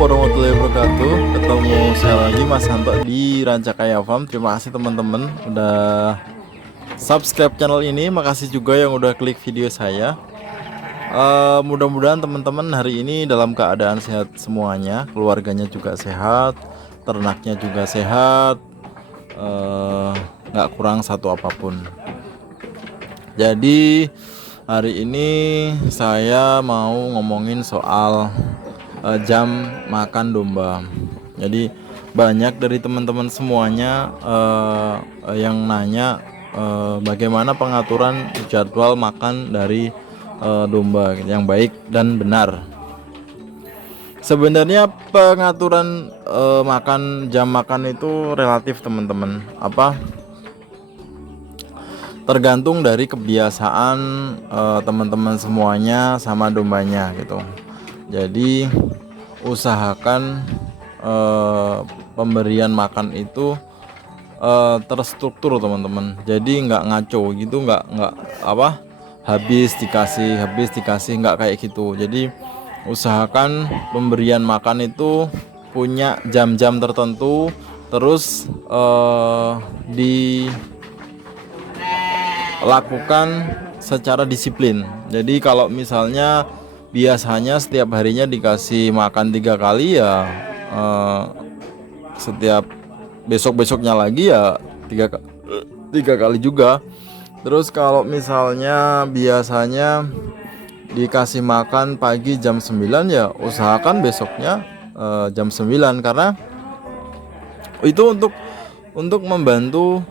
warahmatullahi wabarakatuh. Ketemu saya lagi Mas Hanto di Rancakaya Farm. Terima kasih teman-teman udah subscribe channel ini. Makasih juga yang udah klik video saya. Mudah-mudahan teman-teman hari ini dalam keadaan sehat semuanya, keluarganya juga sehat, ternaknya juga sehat, nggak kurang satu apapun. Jadi hari ini saya mau ngomongin soal jam makan domba. Jadi banyak dari teman-teman semuanya yang nanya bagaimana pengaturan jadwal makan dari domba yang baik dan benar. Sebenarnya pengaturan jam makan itu relatif teman-teman. Tergantung dari kebiasaan teman-teman semuanya sama dombanya gitu. Jadi usahakan pemberian makan itu terstruktur teman-teman. Jadi nggak ngaco gitu, nggak habis dikasih nggak kayak gitu. Jadi usahakan pemberian makan itu punya jam-jam tertentu, terus dilakukan secara disiplin. Jadi kalau misalnya biasanya setiap harinya dikasih makan 3 kali ya, setiap besok-besoknya lagi ya tiga kali juga. Terus kalau misalnya biasanya dikasih makan pagi jam 9 ya usahakan besoknya jam 9, karena itu untuk membantu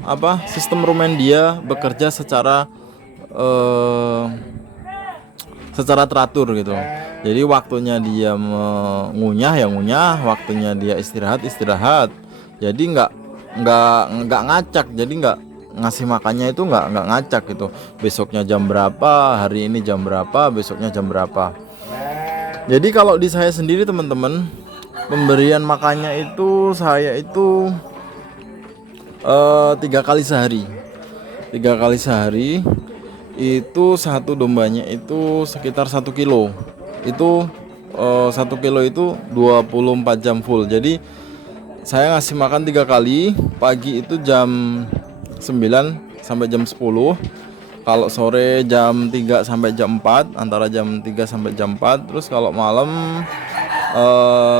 sistem rumen dia bekerja secara teratur gitu. Jadi waktunya dia mengunyah ya ngunyah, waktunya dia istirahat. Jadi nggak ngacak. Jadi nggak ngasih makannya itu nggak ngacak gitu. Besoknya jam berapa, hari ini jam berapa, besoknya jam berapa. Jadi kalau di saya sendiri teman-teman, pemberian makannya itu saya itu 3 kali sehari. 3 kali sehari itu satu dombanya itu sekitar 1 kilo. Itu 1 kilo itu 24 jam full. Jadi saya ngasih makan 3 kali. Pagi itu jam 9 sampai jam 10. Kalau sore jam 3 sampai jam 4, antara jam 3 sampai jam 4. Terus kalau malam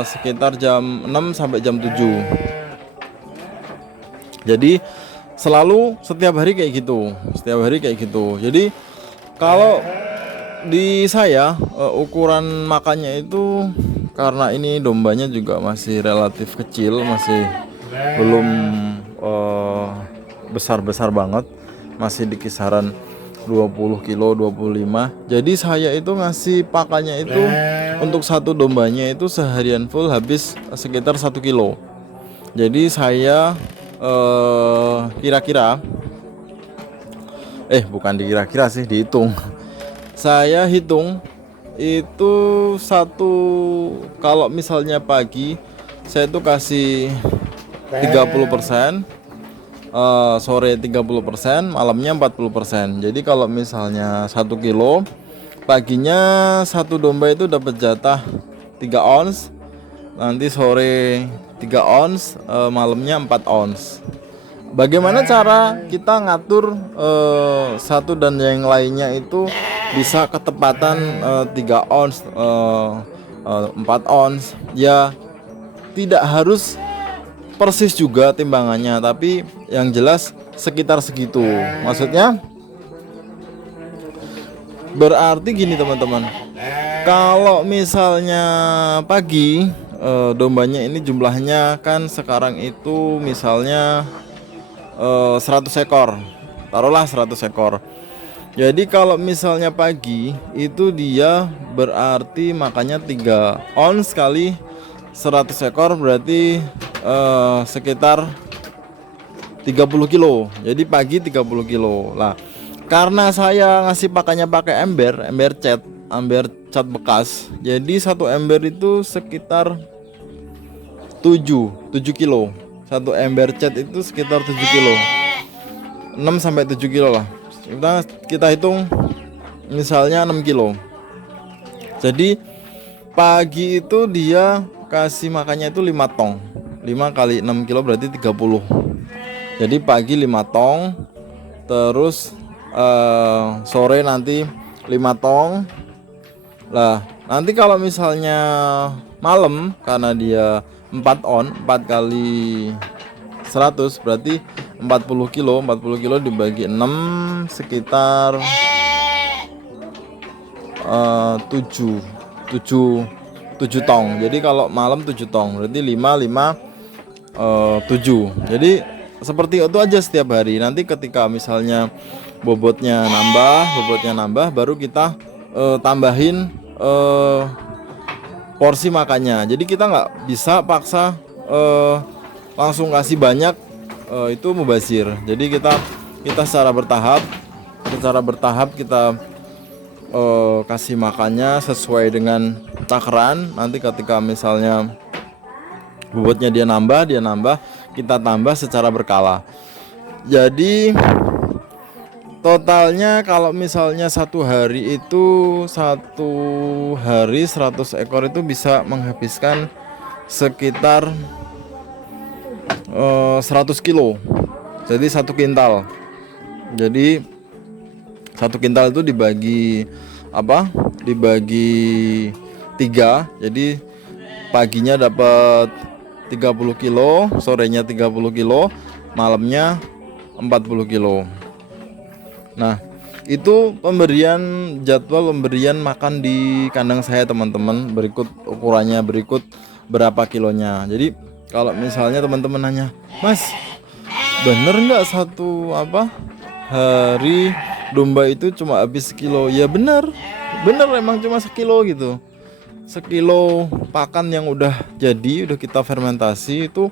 sekitar jam 6 sampai jam 7. Jadi selalu setiap hari kayak gitu. Jadi kalau di saya ukuran makannya itu, karena ini dombanya juga masih relatif kecil, masih belum besar-besar banget, masih di kisaran 20 kilo 25. Jadi saya itu ngasih pakannya itu untuk satu dombanya itu seharian full habis sekitar 1 kilo. Jadi saya kira-kira bukan dikira-kira sih, dihitung. Saya hitung itu kalau misalnya pagi saya itu kasih 30%, sore 30%, malamnya 40%. Jadi kalau misalnya 1 kilo paginya satu domba itu dapat jatah 3 ons, nanti sore 3 ons, malamnya 4 ons. Bagaimana cara kita ngatur satu dan yang lainnya itu bisa ketepatan 3 ons, 4 ons? Ya tidak harus persis juga timbangannya, tapi yang jelas sekitar segitu. Maksudnya berarti gini teman-teman, kalau misalnya pagi dombanya ini jumlahnya kan sekarang itu misalnya 100 ekor, taruhlah 100 ekor. Jadi kalau misalnya pagi itu dia berarti makannya 3 ons kali 100 ekor berarti sekitar 30 kilo. Jadi pagi 30 kilo lah. Karena saya ngasih pakannya pakai ember cat bekas, jadi satu ember itu sekitar 7 kilo. Satu ember cat itu sekitar 7 kilo, 6 sampai 7 kilo lah. Kita hitung misalnya 6 kilo. Jadi pagi itu dia kasih makannya itu 5 tong. 5 kali 6 kilo berarti 30. Jadi pagi 5 tong, terus sore nanti 5 tong. Lah nanti kalau misalnya malam, karena dia 4 on, 4 kali 100 berarti 40 kilo. 40 kilo dibagi 6 sekitar 7 tong. Jadi kalau malam 7 tong berarti 5 7. Jadi seperti itu aja setiap hari. Nanti ketika misalnya bobotnya nambah baru kita tambahin porsi makannya. Jadi kita nggak bisa paksa langsung kasih banyak, itu mubazir. Jadi kita secara bertahap kita kasih makannya sesuai dengan takaran. Nanti ketika misalnya bobotnya dia nambah, kita tambah secara berkala. Jadi totalnya kalau misalnya satu hari 100 ekor itu bisa menghabiskan sekitar 100 kilo. Jadi 1 kintal. Jadi 1 kintal itu dibagi 3. Jadi paginya dapat 30 kilo, sorenya 30 kilo, malamnya 40 kilo. Nah, itu jadwal pemberian makan di kandang saya, teman-teman. Berikut ukurannya, berikut berapa kilonya. Jadi kalau misalnya teman-teman nanya, Mas, bener nggak satu hari domba itu cuma habis sekilo? Ya bener emang cuma sekilo gitu. Sekilo pakan yang udah kita fermentasi itu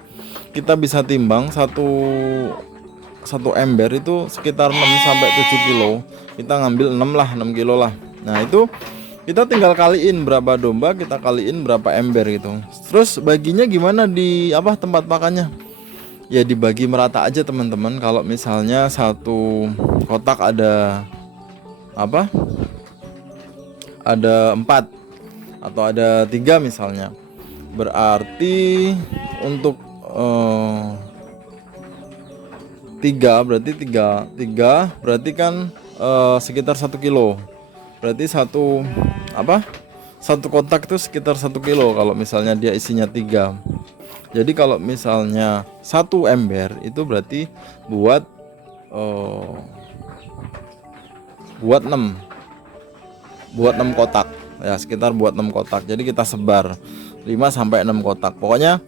kita bisa timbang satu ember itu sekitar 6 sampai 7 kilo. Kita ngambil 6 kilo lah. Nah, itu kita tinggal kaliin berapa domba, kita kaliin berapa ember gitu. Terus baginya gimana di tempat makannya? Ya dibagi merata aja, teman-teman. Kalau misalnya satu kotak ada 4 atau ada 3 misalnya, berarti untuk 3 berarti kan sekitar 1 kilo. Berarti satu kotak itu sekitar 1 kilo kalau misalnya dia isinya 3. Jadi kalau misalnya 1 ember itu berarti buat 6 kotak. Ya, sekitar buat 6 kotak. Jadi kita sebar 5 sampai 6 kotak. Pokoknya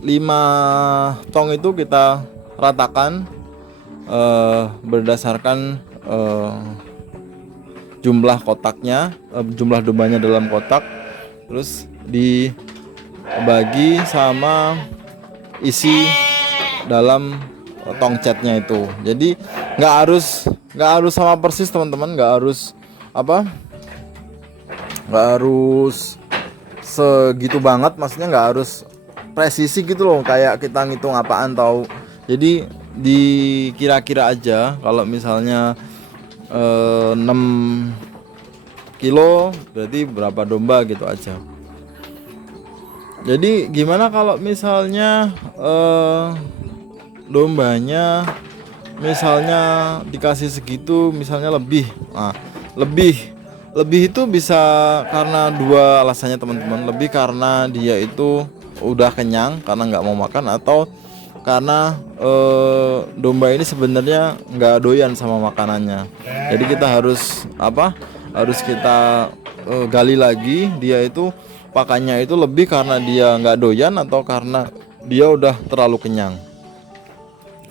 5 tong itu kita ratakan berdasarkan jumlah kotaknya, jumlah dombanya dalam kotak. Terus dibagi sama isi dalam tong catnya itu. Jadi nggak harus sama persis, teman-teman. Nggak harus segitu banget, maksudnya nggak harus presisi gitu loh, kayak kita ngitung apaan tahu. Jadi dikira-kira aja. Kalau misalnya 6 kilo berarti berapa domba gitu aja. Jadi gimana kalau misalnya dombanya misalnya dikasih segitu, misalnya lebih. Nah, lebih itu bisa karena 2 alasannya, teman-teman. Lebih karena dia itu udah kenyang karena nggak mau makan, atau karena domba ini sebenarnya nggak doyan sama makanannya. Jadi kita harus kita gali lagi, dia itu pakannya itu lebih karena dia nggak doyan atau karena dia udah terlalu kenyang.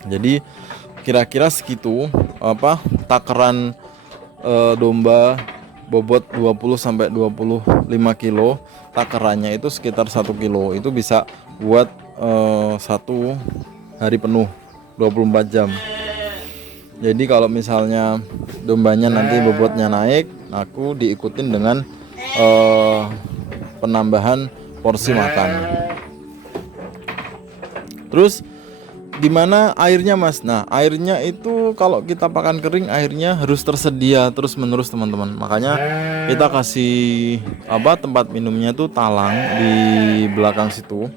Jadi kira-kira segitu takaran domba bobot 20 sampai 25 kilo, takarannya itu sekitar 1 kilo. Itu bisa buat 1 hari penuh 24 jam. Jadi kalau misalnya dombanya nanti bobotnya naik, aku diikutin dengan penambahan porsi makan. Terus gimana airnya Mas? Nah, airnya itu kalau kita pakan kering airnya harus tersedia terus menerus teman-teman. Makanya kita kasih tempat minumnya tuh talang di belakang situ.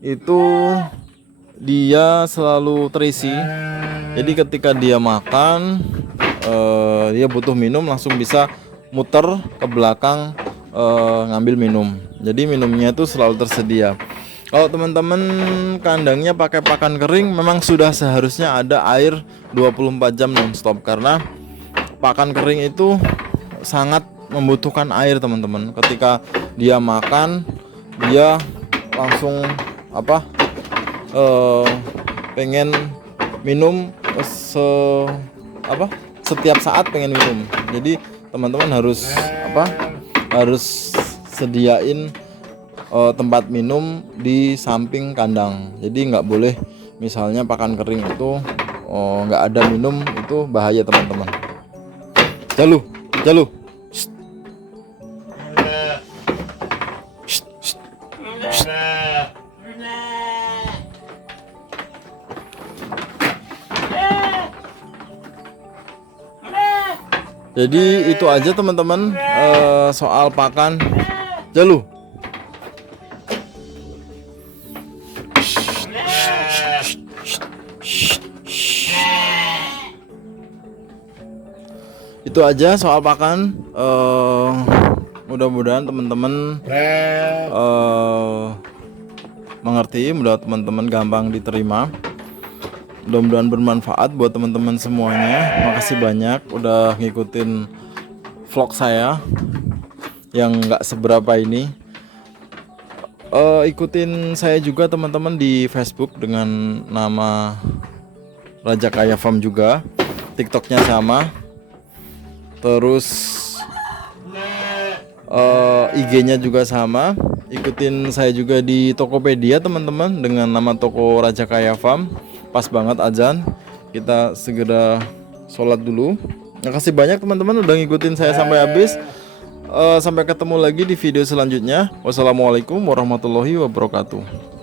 Itu dia selalu terisi. Jadi ketika dia makan, dia butuh minum langsung bisa muter ke belakang ngambil minum. Jadi minumnya itu selalu tersedia. Kalau teman-teman kandangnya pakai pakan kering, memang sudah seharusnya ada air 24 jam nonstop, karena pakan kering itu sangat membutuhkan air teman-teman. Ketika dia makan, dia langsung pengen minum setiap saat pengen minum. Jadi teman-teman harus sediain tempat minum di samping kandang. Jadi nggak boleh misalnya pakan kering itu nggak ada minum, itu bahaya teman-teman. Jalu. Shh. Shh. Shh. Shh. Jadi itu aja teman-teman soal pakan. Jalu. Itu aja soal pakan. Mudah-mudahan teman-teman mengerti, mudah teman-teman gampang diterima. Mudah-mudahan bermanfaat buat teman-teman semuanya. Makasih banyak udah ngikutin vlog saya yang nggak seberapa ini. Ikutin saya juga teman-teman di Facebook dengan nama Raja Kaya Farm juga. TikToknya sama. Terus IG-nya juga sama. Ikutin saya juga di Tokopedia teman-teman dengan nama Toko Raja Kaya Farm. Pas banget azan. Kita segera sholat dulu. Makasih banyak teman-teman udah ngikutin saya sampai habis. Sampai ketemu lagi di video selanjutnya. Wassalamualaikum warahmatullahi wabarakatuh.